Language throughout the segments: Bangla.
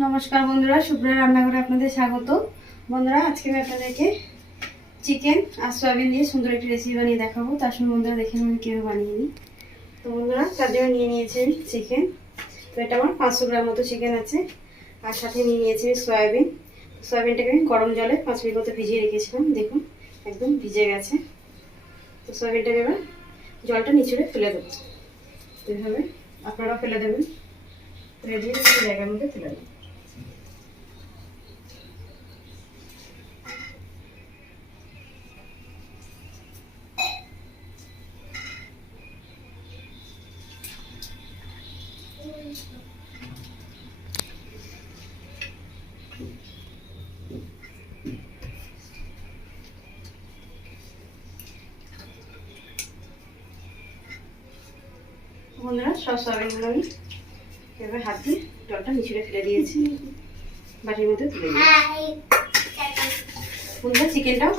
নমস্কার বন্ধুরা, সুপ্রিয়া রান্নাঘরে আপনাদের স্বাগত। বন্ধুরা, আজকে আমি আপনাদেরকে চিকেন আর সয়াবিন দিয়ে সুন্দর একটি রেসিপি বানিয়ে দেখাবো। তার সঙ্গে বন্ধুরা দেখে আমি কীভাবে বানিয়ে নিই। তো বন্ধুরা, তার জন্য নিয়ে নিয়েছি আমি চিকেন। তো এটা আমার 500 গ্রাম মতো চিকেন আছে। আর সাথে নিয়ে নিয়েছি সয়াবিন। সয়াবিনটাকে আমি গরম জলে 5 মিনিট মতো ভিজিয়ে রেখেছিলাম। দেখুন একদম ভিজে গেছে। তো সয়াবিনটাকে এবার জলটা নিচড়ে ফেলে দেবো। তো এইভাবে আপনারাও ফেলে দেবেন। রেডি জায়গার মধ্যে ফেলে দেবেন। বন্ধুরা, সব সয়াবিনগুলো আমি এবার হাত দিয়ে জলটা নিচড়ে ফেলে দিয়েছি, বাটির মধ্যে তুলে দিয়েছি। বন্ধুরা, চিকেনটাও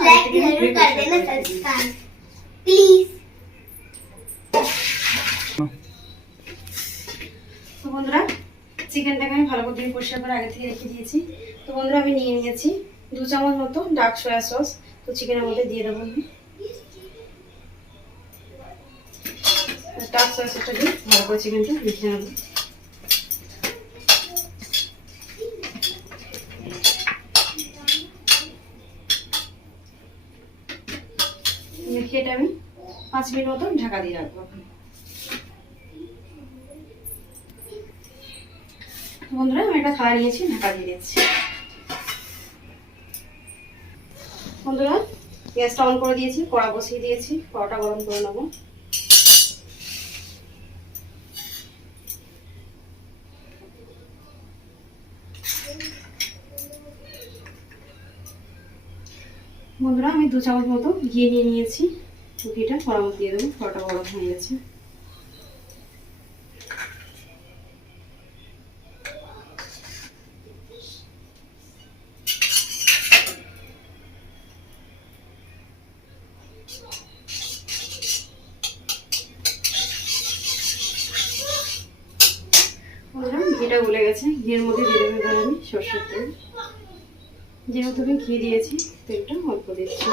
তো বন্ধুরা, চিকেনটাকে আমি ভালো করে পরিষ্কার করে আগে থেকে রেখে দিয়েছি। তো বন্ধুরা, আমি নিয়ে নিয়েছি 2 চামচ মতো ডার্ক সয়া সস। তো চিকেনের মধ্যে দিয়ে দেবো আমি ডার্ক সয়া সসটা দিয়ে ভালো করে চিকেনটা মেখে নেবো। মেখে এটা আমি 5 মিনিট মতো ঢাকা দিয়ে রাখবো। বন্ধুরা, আমি একটা থালা নিয়েছি, ঢাকা দিয়ে দিচ্ছি। বন্ধুরা, গ্যাসটা অন করে দিয়েছি, কড়া বসিয়ে দিয়েছি। কড়াটা গরম করে নেবো। বন্ধুরা, আমি 2 চামচ মতো ঘি নিয়ে নিয়েছি। ঘিটা কড়ার মধ্যে দিয়ে দেবো। কড়াটা গরম হয়ে গেছে। ঘিটা গলে গেছে। ঘিয়ের মধ্যে দিয়ে দেবো এবার আমি সরষের তেল। যেহেতু আমি ঘি দিয়েছি, তেলটা অল্প দিচ্ছি।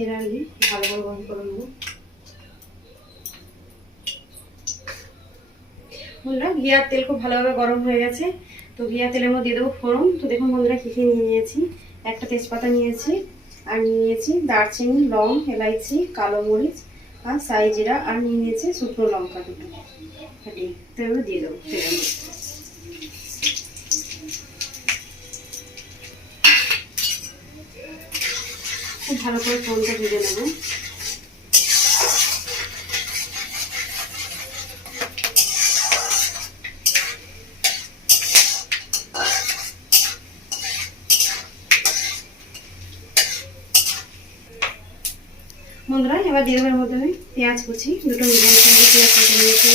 এর আমি ভালো করে গরম করে নেবো। বন্ধুরা, ঘি আর তেল খুব ভালোভাবে গরম হয়ে গেছে। তো ঘি আর তেলের মধ্যে দিয়ে দেবো ফোড়ন। তো দেখুন বন্ধুরা, কী নিয়ে নিয়েছি। একটা তেজপাতা নিয়েছি, আর নিয়ে নিয়েছি দারচিনি, লং, এলাইচি, কালো মরিচ আর সাই জিরা, আর নিয়ে নিয়েছি শুকনো লঙ্কা দুটো ফাটিয়ে। তো এবার দিয়ে দেবো তেলের মধ্যে। খুব ভালো করে ফোড়নটা ভেজে নেবো। বন্ধুরা, এবার দিয়ে দেবো এর মধ্যে আমি পেঁয়াজ কুচি, দুটো মিডিয়াম সাইজের পেঁয়াজ কেটে নিয়েছি।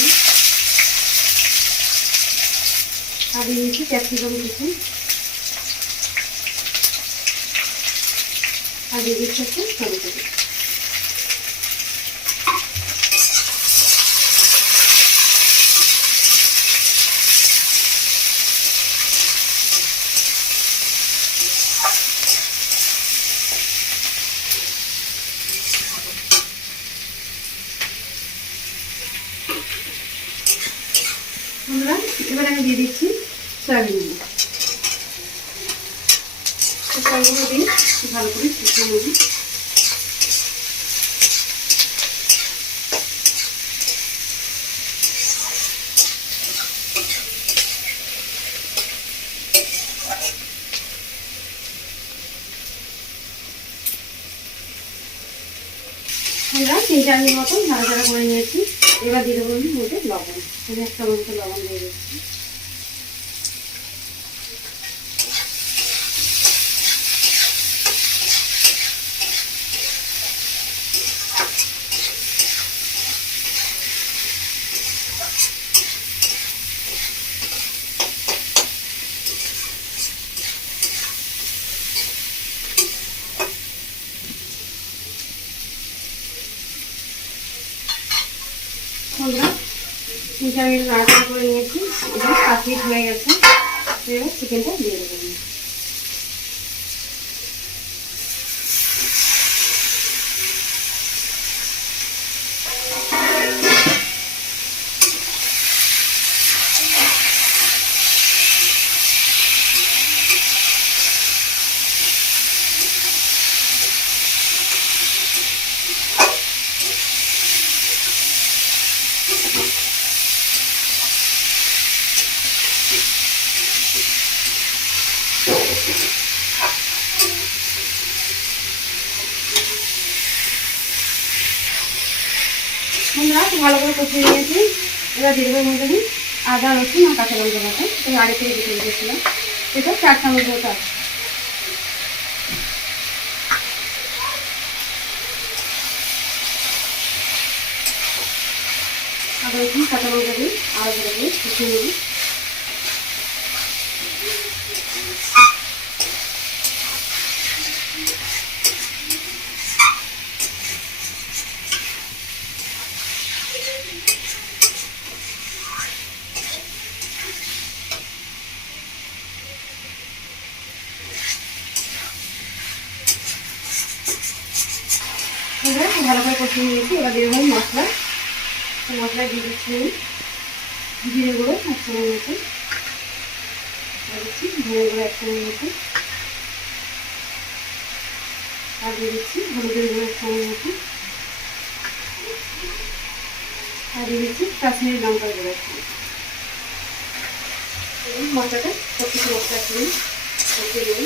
আর দিয়ে নিয়েছি ক্যাপসিকাম কুচি, আর দিয়ে দিচ্ছি একটু টমেটো। বন্ধুরা, এবার আমি দিয়ে দিচ্ছি সয়াবিন। সয়াবিনগুলো দিয়ে ভালো করে শুকিয়ে নেব। আমরা 3-4 মিনিট মতো নাড়াচাড়া করে নিয়েছি। এবার দিয়ে দেবো মধ্যে লবণ। আমি 1 চামচ মতো লবণ দিয়ে দিচ্ছি। 3-4 মিনিট নাড়াচাড়া করে নিয়েছি, এবং 5 মিনিট হয়ে গেছে। এবার চিকেনটা দিয়ে দেবো। বন্ধুরা ভালো করে কষিয়ে নিয়েছি। এবার দিয়ে দেবো মধ্যে আদা, রসুন আর কাঁচা লঙ্কা বাটা। তো আগে থেকে দিতে দিয়েছিলাম, এটা 4 চামচ মতো আছে। আদা, রসুন, কাঁচা লঙ্কা দিয়ে আরো ধরে দিয়ে কষিয়ে নেব। ভালো করে কষিয়ে নিয়েছি। এবার দিয়ে দেবো মশলা। মশলা দিয়ে দিচ্ছি জিরে গুঁড়ো 1 চামচ মতো, দিচ্ছি ধনে গুঁড়ো 1 চামচ মতো, আর দিয়ে দিচ্ছি হলুদের গুঁড়ো 1 চামচ মতো, আর দিয়ে দিচ্ছি কাশ্মীরি লঙ্কার গুঁড়ো 1 চামচ। মশলাটা সব কিছু মশলা একসাথে কষিয়ে দেবো।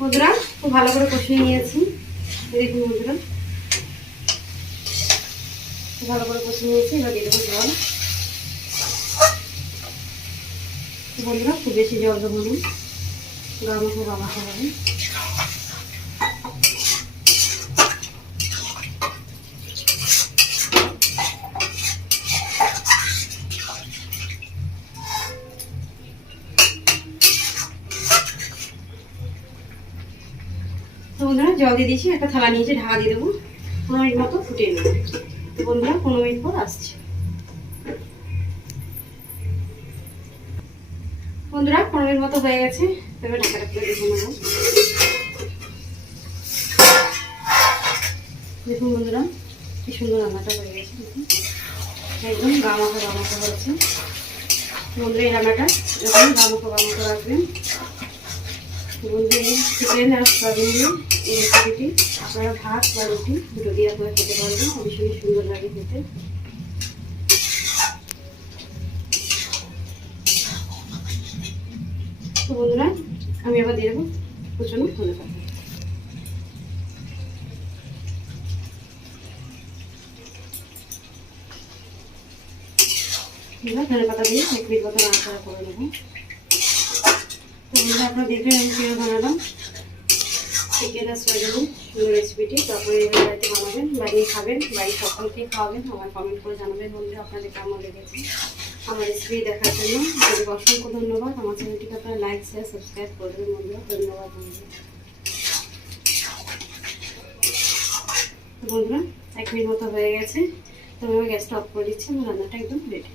বন্ধুরা খুব ভালো করে কষিয়ে নিয়েছি। দেখুন বন্ধুরা খুব ভালো করে কষিয়ে নিয়েছি। এবার দিয়ে দেবো জল। বন্ধুরা খুব বেশি জল দেবো না, গরম খুব আমাকে হবে। তো বন্ধুরা জল দিয়ে দিয়েছি, একটা থালা নিয়েছি, ঢাকা দিয়ে দেবো। 15 মিনিট মতো ফুটিয়ে নেবো। তো বন্ধুরা 15 মিনিট পর আসছে। বন্ধুরা 15 মিনিট মতো হয়ে গেছে। এবার ঢাকাটা খুলে দেখুন। দেখুন বন্ধুরা কি সুন্দর রান্নাটা হয়ে গেছে। একদম গামাখা হয়েছে। বন্ধুরা এই রান্নাটা এরকম গামাখা রাখবেন। বন্ধুরা এই চিকেন আর সয়াবিন দিয়ে এই রেসিপিটি আপনারা ভাত বা রুটি দুটো দিয়ে আপনারা খেতে পারবেন। ভীষণই সুন্দর লাগে খেতে। তো বন্ধুরা আমি আবার দিয়ে দেবো কুচনো ধনেপাতা। ধনেপাতা দিয়ে 1 মিনিট মতো নাড়াচাড়া করে নেব। তো বন্ধুরা আপনারা দেখবেন আমি কীভাবে বানালাম চিকেন আর সয়াবিন সুন্দর রেসিপিটি। তারপরে এবার বাড়িতে বানাবেন, বানিয়ে খাবেন, বাড়ির সকলকে খাওয়াবেন। আমার কমেন্ট করে জানাবেন বন্ধুরা আপনাদের কেমন লেগেছে। আমার রেসিপি দেখার জন্য আপনাদের অসংখ্য ধন্যবাদ। আমার চ্যানেলটিকে আপনারা লাইক, শেয়ার, সাবস্ক্রাইব করে দেবেন বন্ধুরা। ধন্যবাদ বন্ধুরা। তো বন্ধুরা 1 মিনিট মতো হয়ে গেছে। তো আমি গ্যাসটা অফ করে দিচ্ছি। আমার রান্নাটা একদম রেডি।